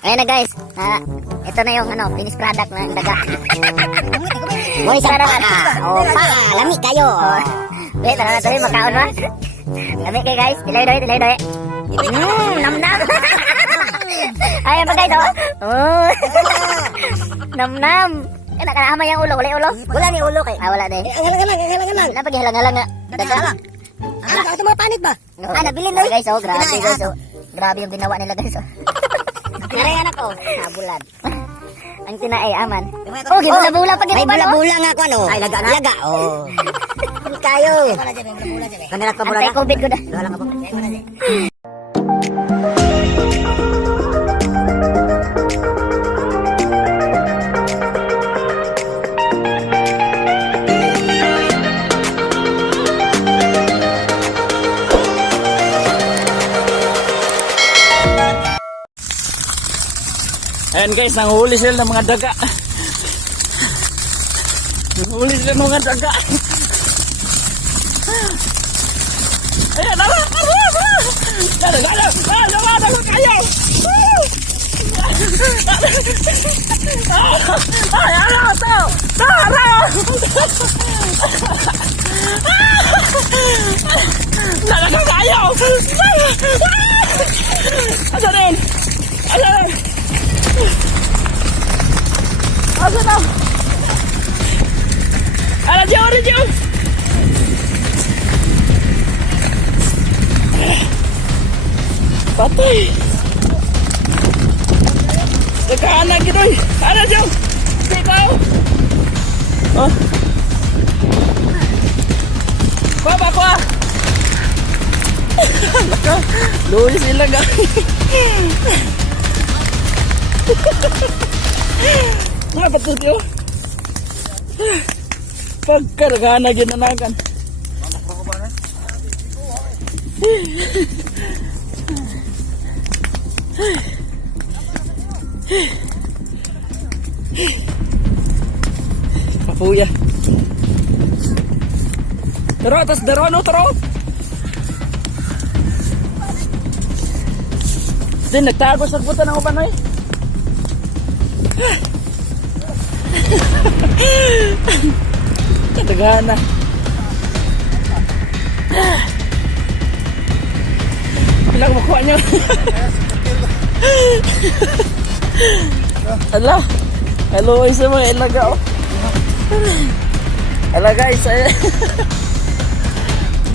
Ayan na guys. Ito na yung finished product ng daga. Moy sa para. Oh, pa, lami kayo. Wait, tara na tuloy makaon ba? Lami kayo guys. Dilay. Nam. Ayan pa guys, oh. Nam. Nakahama yung ulo. Wala ulo? Wala ni ulo kay. Wala din. Halang. Napaghihalang nga. Daga. Ito mga panit ba? Nabilin na guys, oh. Grabe guys, oh. Grabe yung ginawa nila guys, oh. Narayan ako. Bulad. Ang tinaay aman. Oh, gibula-bula pa May bula-bula nga ako, ano? Ay, laga na? Laga, oh. Kayo. Kanilat pa mula na? Antay-COVID ko na. Wala ka po. Ayan guys, nanghuli sila ng mga daga. Nanghuli sila ng mga daga. Ayan, dala kayo. Dala kayo. Ayan. Asa na? Ala jauh. Patay. Nagkaanak gitu. Ala jauh. Ikaw. Oh. Baba ko ah. Laka. Luwi sila guys. Mga patuloy. Pagkargana ginanagan. Kapuya. Taro, atas daro, no, taro. Din, nagtago sa puta ng upan, eh. Katagana. Ilang makuha nyo. Ala. Hello sa mga ilaga, oh. Ala guys,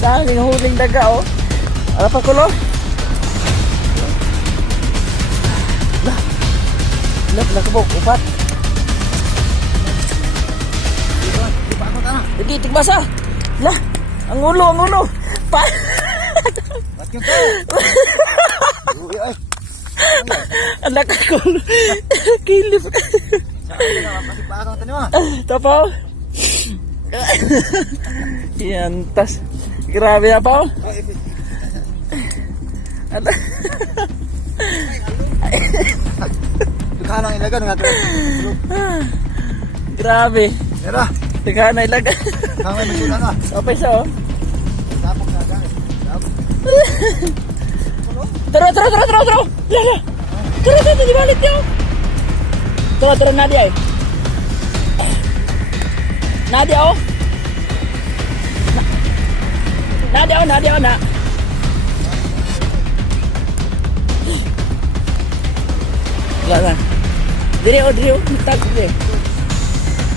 daming huling daga, oh. Ala pa kulo. Nakabok, upat. Hindi, tigbasa. Lah, ang ulo. Ba't yung to? Uy, ay. Anak ko. Kilip. Masipakang ito nyo ah. Tapaw. Yan, tas. Grabe na pa. Dukhanang ilaga nga ito. Grabe. Tira. Tigana ilaga. Kangay magsunan ah. Okay siya, oh. Tapok na agad. Tara. Lala. Tara, di balik niyo. Tara, Nadia eh. Nadia, oh. Nadia, na. Lala. Dire, takut deh.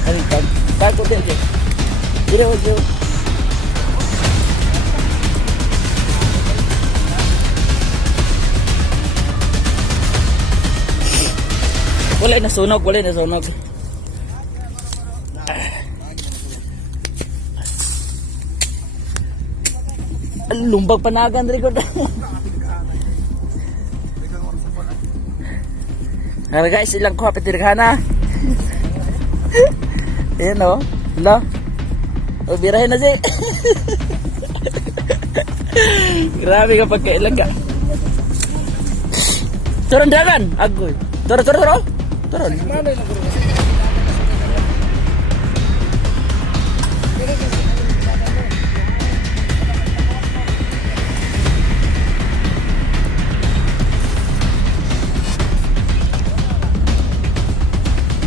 Ani takut deh. Dire. Boleh na sunog. Lumbag panagan rin ko. Nah guys, ilang ko hapit dirghana. Ayan o. Hala. O, birahin na si. Grabe kapag kailan ka. Turun dagan. Agoy. Turun.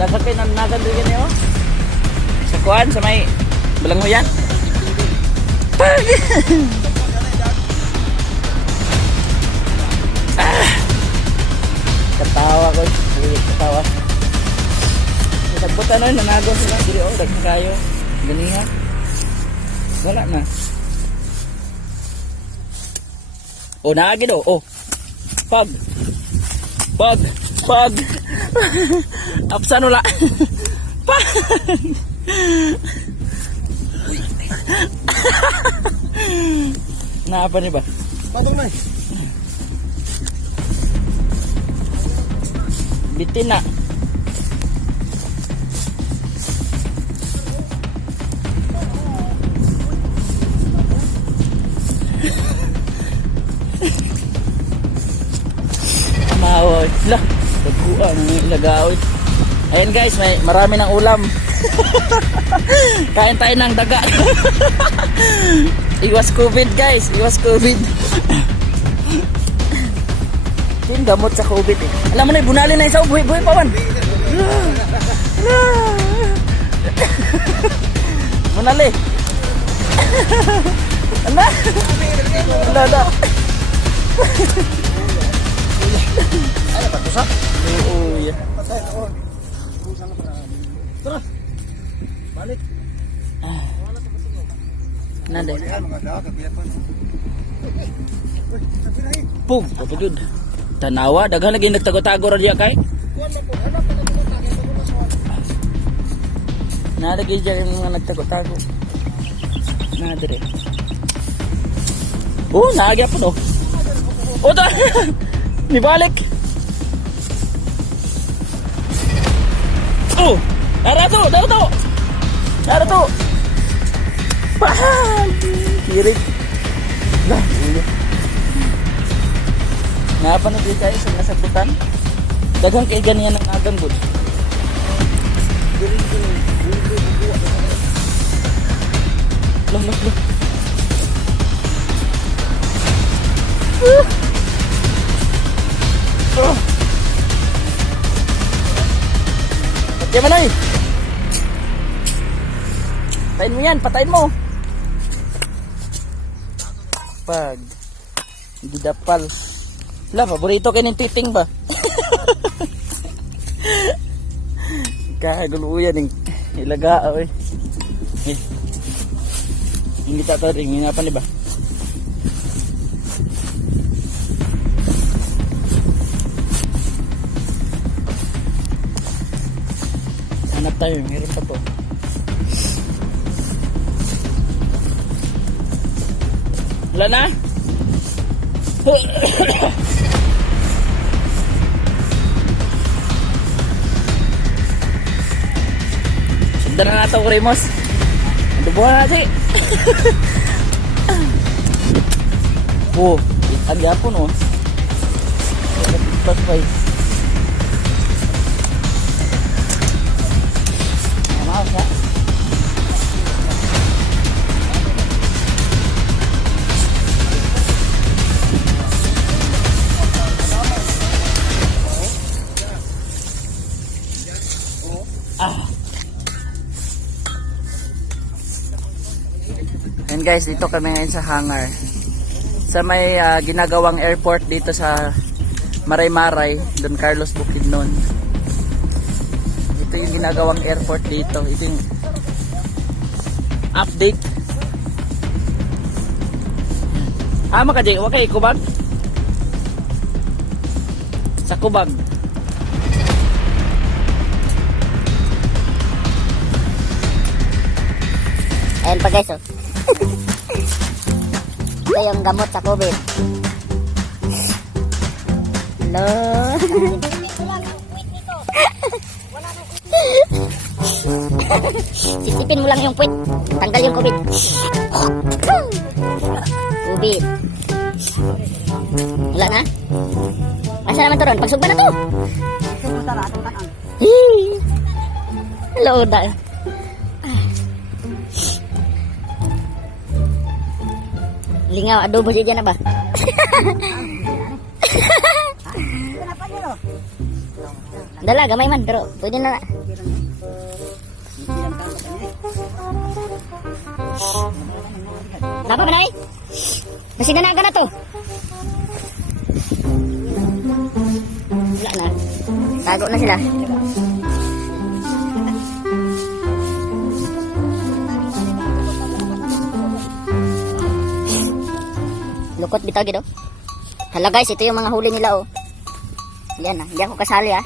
Nagkakay na nagandri ka niyo. Sa kuan, sa may Balanguyan. Pag! Katawa ko. Katawa. Nagpunta na, nanago sila. Dili, oh, daghan kayo. Ganiha. Wala na. Oh, naagid, oh. Oh. Pag. Pag. Pag. Apsan wala. Pag. Naapa ni ba? Patong na. Bitin na. Mawoy. Lah, nagkuha ng ilagaoy. Ayan guys, may marami ng ulam. Kain tayo ng daga. Iwas COVID guys, iwas COVID. Yung gamot sa COVID eh. Alam mo na, bunalin na isa. Buhay pa man. Bunali. Ano? Lada. Ay, patusak. Oo, yeah. Patay ako. Tara. Balik. Nanda. Yan, mga daw, kabilang pa. Pum, kapagod. Tanawa, daghan lagi nagtago-tago ra diya kay. Nalagay diyan yung mga nagtago-tago. Na dire. Oh, naagya po no. Oh, ta. Nibalik. Oh, ara to, daw to. Ara to. Pahal. Kirik. Lah, ulo. Nga pa na di kayo sa nasagutan. Daghang kay ganyan ng agang bud. Loh. Oh. Patayin mo na eh. Patayin mo yan, patayin mo. Pag hindi dapal. Wala, paborito kayo ng titing ba? Kagulo yan yung ilaga eh. Hindi tataring, hinapan diba? Hanap tayo, meron pa po. Wala na? Sundan na nato, Ramos. Ano buha natin? Oh, ang yapon oh. Paspay. Maaf ya. And guys, dito kami ngayon sa hangar. Sa may ginagawang airport dito sa Maray-Maray, Don Carlos Bukidnon. Ito yung ginagawang airport dito. Ito yung update. Makajay, wag kay Kubag. Sa Kubag. Ayan pa guys, oh. Ito yung gamot sa COVID. Hello. Sisipin mo lang yung puwit. Tanggal yung COVID. COVID. Wala na? Asa naman to ron? Pagsugba na to. Hello, da. Lingaw, adobo siya dyan na ba? Dala, gamay man, pero pwede na. Dapat ba na eh? Kasi ganaga na to. Wala na. Tago na sila. Lukot bitaw gido. Hala guys, ito yung mga huli nila oh. Yan ah, hindi ako kasali ah.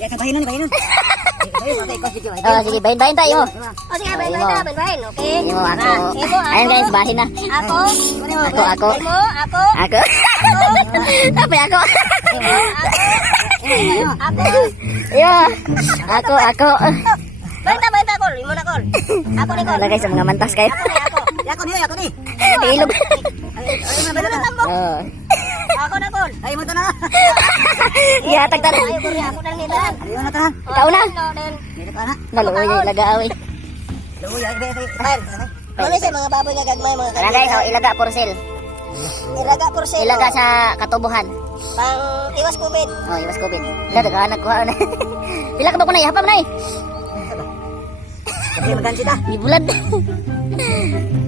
Ya kan bahinon, bahinon. Oh, sige, bahin tayo mo. Oh, sige, bahin. Okay. Hindi mo ako. Ayan guys, bahin na. Ako. Ako. Mo, ako. Ako. Tapi ako. Ako. Yo. Ako. Bahin ta, Kol. Imo na, Kol. Ako ni Kol. Hala guys, mga mantas kayo. Ako ni, ako. Ya ko ni. Ilog. Ano na tambok? Oh. Ako na, Kol. Ay mo to na. Ihatag ta. Ayaw ko rin ako nang nila. Ayo na ta. Ikaw na. Dito pa na. Naluoy yung ilagaawi. Luya ay Ano siya, mga baboy nga gagmay, mga Hala guys, oh, ilaga for sale. Ilaga por sale. Ilaga sa katubuhan. Pang iwas COVID. Oh, iwas COVID. Hala, daghanak ko na. Pila ka ba ko na ihapam na eh? Kasi magansi ta. Ibulad.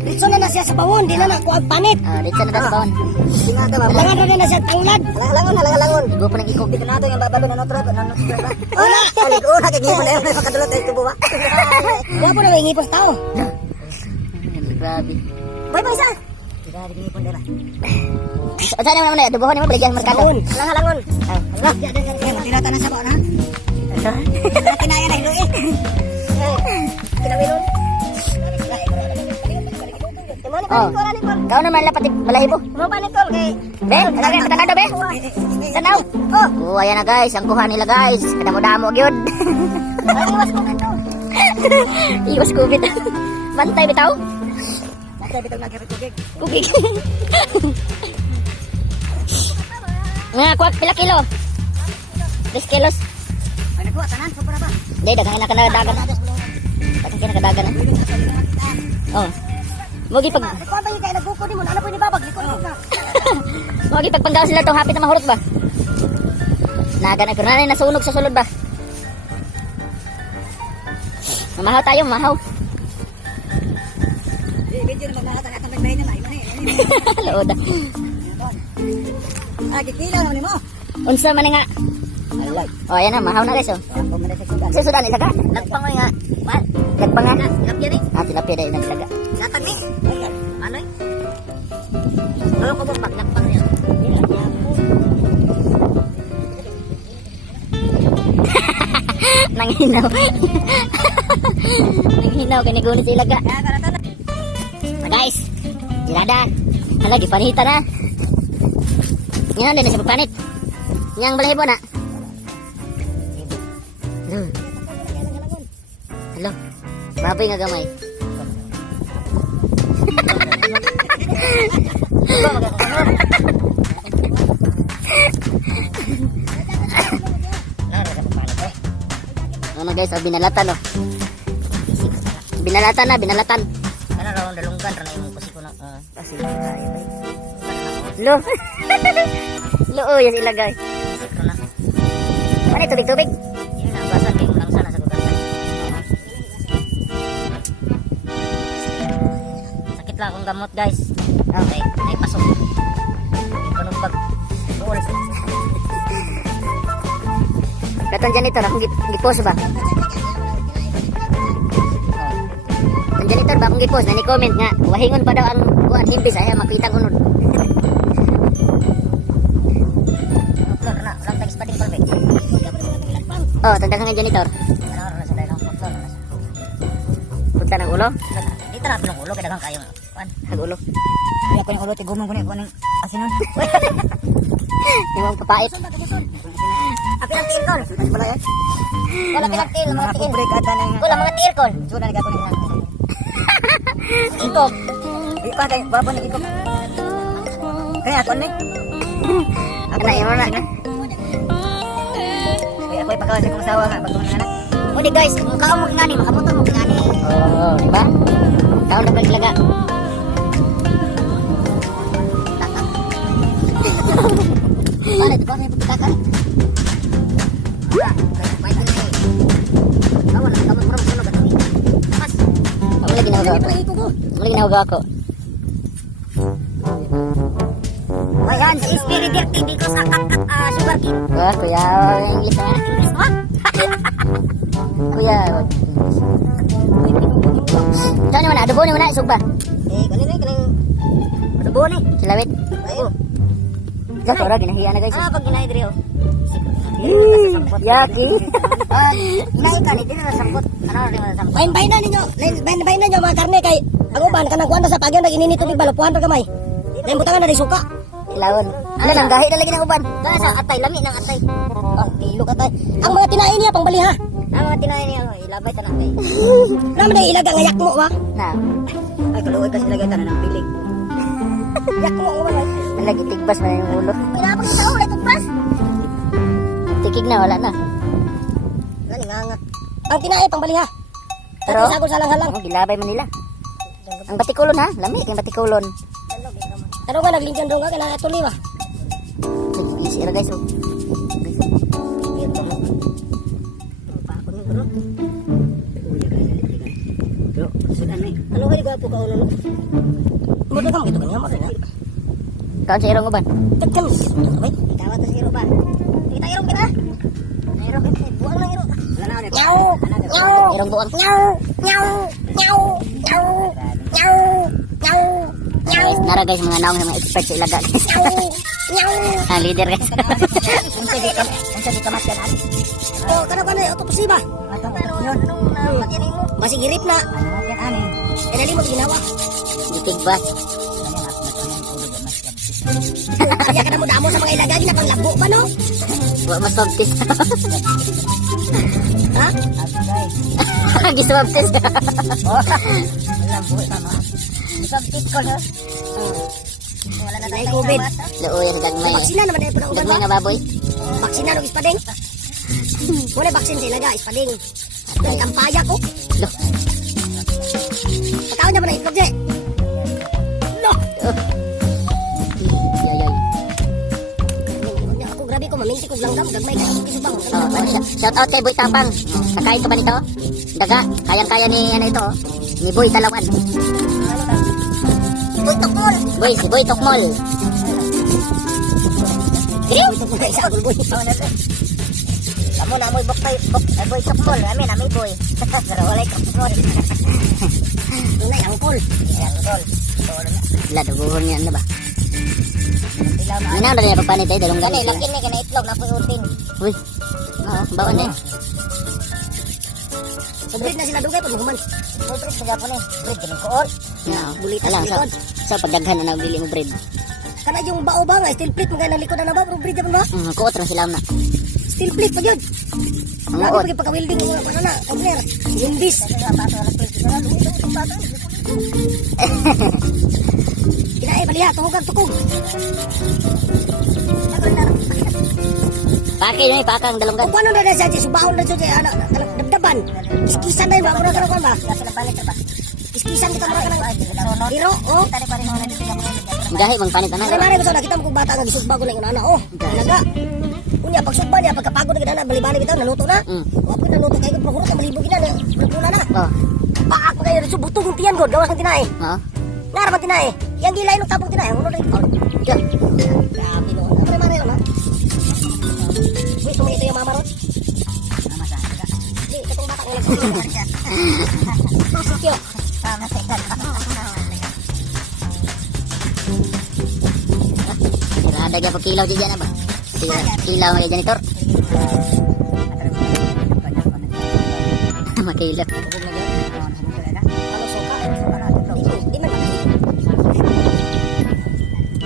Dito na siya sa bawon, di na nakuha panit. Ah, dito na tayo sa bawon. Tingnan ta ba. Halangan na siya tangulad. Halangon. Igo pa ng ikog. Dito na to yung babalo na notro na notro. Una. Alik una kay gipon ay makadulot ay tubo ba. Wala po na ingipos tao. Grabe. Bye sa. Tidak ada gipon dela. Saan naman na? Dubuhan mo baligyan merkado. Halangon. Allah, tinata na sa ba na. Kinaya na hilo eh. Kinawilon. Oh. Kau naman lapati balahibo. Mo panit, Kol, kay Ben, lagi ang tanado be. Tanaw. Oh, ayan na guys, ang kuha nila guys. Kadamo-damo gyud. iwas COVID to. Iwas COVID. Bantay bitaw. Sa bitaw na kay tugig. Kugig. Nga, kuha pila kilo? 10 kilos. Ano ko tanan ko para ba? Hindi, daghan na kanadagan. Daghan ka nakadagan. Oh. Mogi pag Ikaw ba yung kaya nagbuko ni mo? Ano po ni babag? Ikaw na. mogi pagpanggaw sila to hapit na mahurot ba? Nagan na kunanay nasunog sa sulod ba? Mamahaw tayo, mamahaw. Video na magmahata na tambay na may mani. Lood. Kikila naman mo. Unsa man nga? Alay. Oh, ayan na, mahaw na guys oh. Ako man sa sudan. Susudan ilaga. Nagpangoy nga. Mal. Lagpang nga. Tilapia ni. Ah, tilapia dahil naglaga. Latag ni. Ano eh? Ano ko ba paglakpan niya? Nanghinaw. Nanghinaw kay nagunit sa ilaga. Guys, ilada. Hala, gipanita na. Yan din na siya pagpanit. Yang balahibo na. Hello. Baboy nga gamay. Ano guys, oh, binalatan oh. Binalatan na, binalatan. Kana raw dalunggan ra na imong kusiko na. Kasi Lo. Lo, oh, yan sila guys. Ano tubig-tubig? Ini na basan kay ulang sana sa gugat. Sakit lang akong gamot, guys. Okay, ay pasok. Kanong pag buol. Katong janitor, akong gipos ba? Ang janitor ba akong gipos? Na ni-comment nga, wahingon pa daw ang buwan himbis ay makita unod. Flor na, ulang tagis pa din kolbe. Oh, tanda ka nga janitor. Ano na sa dagang flor na. Punta ng ulo? Dito na pinong ulo kay dagang kayo. Kuan. Nagulo. Kaya ko yung ulo tigumong ko ni kuning asinon. Yung mga papait. Apil ang tiil kol. Wala yan. Wala pilang tiil, mga Mga tiil. pobre kada nang Wala mga tiil kol. sudan ka ko ni. Ikog. Ipa kay babo ni iko. Kaya ako ni. Ano yung mga na? Kaya ako ipagawa sa kong sawa nga pag anak. O di guys, mukha mo ngani, makabutan mo ngani. Oo, di ba? Ikaw na paglaga. Paano ito ba may pagkakakan? Pwede na eh. Awan, ang kamot mo rin sunog at mas. Ang lagi na Hindi pala iko ko. Muli ginawa ako. Ayan, si Spirit Dirty because sugar cane. Wah, kuya, English ha. English mo? Kuya. Ito naman, adobo naman na, sugba. Kanina, adobo ni. Silawit. Ayun. Diyan, tora, ginahiya na guys. Pag ginahay diri, oh. Yaki. Ginahay ka, hindi na nasampot. Ano rin na nasampot? Bayin na ninyo mga karne kay ang uban, kanang kuwan sa pagyan, nag-ininito di balapuan pa kamay. Dahil butangan na rin suka. Ilawon. Ano nang gahi na lagi ng uban? Dahil sa atay, lami ng atay. Ang ilog atay. Ang mga tinahin niya, pangbali ha. Ang mga tinahin niya, ilabay ta na kay. Naman na ilaga nga yak mo, wa? Na, Ay, kaluoy kasi ilagay ta na ng pilig. Yak mo, uwan. lagi tigbas na yung ulo. Pinapag sa ulo, itugpas. Tikig na, wala na. Galing nga. Ang tinahin, pangbali ha. Pero, Sagol sa lang-halang. gilabay man nila. Ang batikulon ha, lamig ang batikulon. Pero nga, naglingkan doon ka, kailangan tuloy ba? Sira guys, oh. Ano kayo gwapo ka ulo? Mudo kang ito kanya mo rin ha? Kaon sa irong uban. Tagkam ito ba? Tawat sa hiro ba? Kita hiro kita? Hiro kita, buang lang hiro. Nyaw! Nyaw! Irong buang. Nyaw! Nyaw! Nyaw! Nyaw! Nyaw! Nyaw! Nyaw! Nara guys, mga naong mga expert sa ilaga. Nyaw! Nyaw! Ang leader guys. Unsa di kamat yan? Oh, kana ito posiba. Anong magyanin mo? Masigirip na. Yan ani. Dali mo ginawa. Tigbas. Kaya ka na mo damo sa mga ilagay na panglabo ba no? Wa maswabtis. Ha? Giswabtis. Labo tama. Subtit ko no. Wala na tayo COVID. Luoy ang gagmay. Baksina naman na yung Gagmay nga baboy. Baksina ng ispading. Wala baksin sa ilaga, ispading. Yung kampaya ko. Lo. Pagkaon niya ba na itlog, Je? No! Yay. Ako grabe ko, maminti ko langgam. Gagmay kayo kong kisubang. Shout out kay Boy Tapang. Nakain ka ba nito? Daga. Kayang-kaya ni ano ito. Ni Boy Talawan. Boy, tokmol! Boy, si Boy Tokmol. Boy, tokmol ka isa, boy. Kamu na amoy boy tokmol. Amin, amoy boy. Pero walay tokmol. Tunay, angkol. Angkol. Wala, duguhon niya. Ano ba? Ilaw na. Minaw na rin pagpanit tayo. Dalong Kani, galing. lakin ni kana itlog na puyutin. Uy. Oo, bawaan niya. Sobrit na sila dugay pag mahuman. Sobrit sa Japon eh. Sobrit ganun kool. Bulitas Alam, sa likod. sa pagdaghan na nabili mo bread. Kana yung bao ba nga, steel plate mo ganang likod na ba? Pero breed naman ba? Kuot lang sila na. Steel plate pa yun. Ang Grabe uot. pag pagka-welding mo ano na, engineer. Lindis. Kinae baliha, tuhog tukog. Pakay yun, pakang dalonggan. Kung ano na na siya, subaon na siya, dabdaban. Iskisan na yun, mga mura ba? Iskisan kita mura ka ng hiro, oh. Gahi, mang panit na Mari-mari ko sa nakita mo kung bata nga gisugba ko na yung oh. Naga. Kunya, pag sugba niya, pagkapagod na kita na, bali-bali kita, nanuto na. Wapoy nanuto kayo, pero hurot na, malibog na, nagpuna na. Oh. Paak mo kayo, subutong yung tiyan ko, gawas ng tinae. Oo. Naraman tinae. Yang gilay nung tapong tinae, uno na ito. Yan. Grabe no. Mari-mari lang ha. Wait, tumito yung mama ron. Hindi, itong bata ko lang. Susukyo. Ada dia kilaw dyan na ba? Kilaw ng janitor. Makilaw.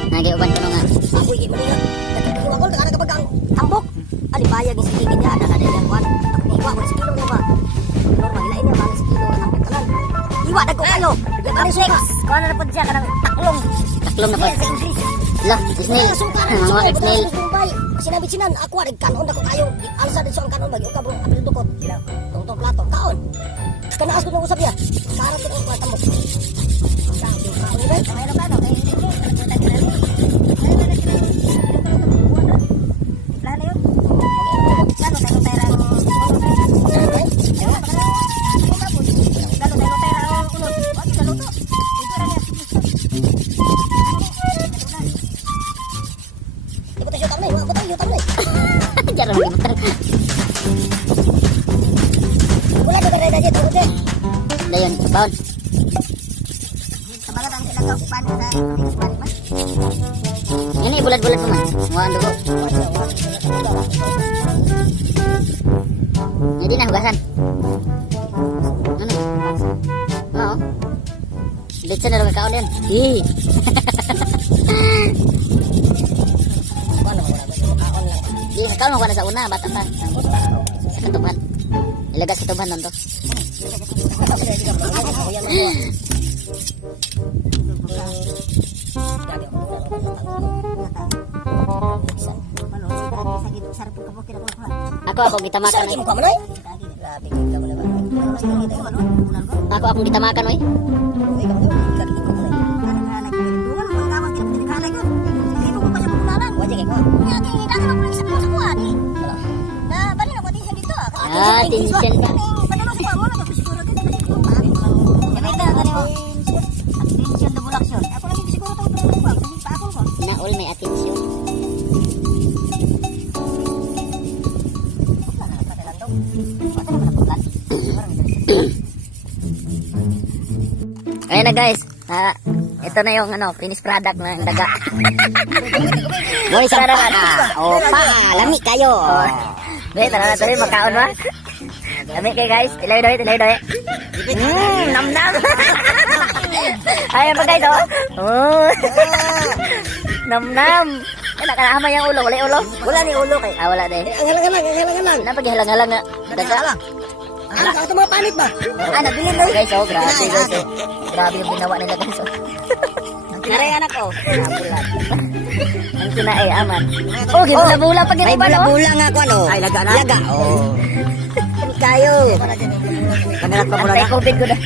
Nag-iuban ko nga. Ako yung iba niya. Nagkikiwa ko, nagkakaroon kapag ang tambok. Alibayag yung sikigin niya. Dala din yung kwan. Iwa, wala sikilo niya ba? Normal, ilain niya, mga sikilo. Tambok ka lang. Iwa, nagko kayo. Ang next. Kung ano na po siya, kanang taklong. Taklong na pa. Sa English. Lah, snail. Mga snail. Sinabi sinan, ako rin kanon na ko kayo. Alsa din siya ang kanon bagi. Uka bro, apel dukot. Tong plato. Kaon. Kanaas ko nung usap niya. Karat ko ang tambok. Mayroon ka no? Plano yun? Plano tayo pera ang ulot. Plano tayo pera ang ulot. Baon. Sabagat ang kinakapan sa municipal man. Ini bulat-bulat mo man. Mga ang dugo. Hindi na hugasan. Ano? Oo. Dito na rin kakaon din. Ih. Di kakaon mo ka na sa una. Bata pa. Sa katuban. Ilagay sa katuban nun to. Ako gitamakan. Sa mo noy. Grabe ka mo naman. Ako akong gitamakan oy. Ah, tension ka. Na all may attention. Ayan na guys. Ito na yung finished product ng daga. Moy sa Opa, lami kayo. Wait, tara na tuloy, makaon ba? Lami kayo guys. Tilay doy, tilay doy. Nam-nam. Ayan pa guys, oh. Oh. Nam-nam. Ay, nakanahamay yung ulo. Wala yung ulo? Wala ni ulo kay. Ah, wala din. Ang halang-halang. Napaghihalang-halang nga. Daga. Ano ka mga panit ba? Ah, nabilin doy. Guys, oh, grabe guys. Oh. Grabe yung ginawa nila guys, oh. Naray anak ko. Nabulat. Ang kinaay, aman. Oh, gibula-bula pa Ay ginawa, no? bula-bula nga ko ano. Ay laga na. Laga. Oh. Kayo. Antay COVID ko na.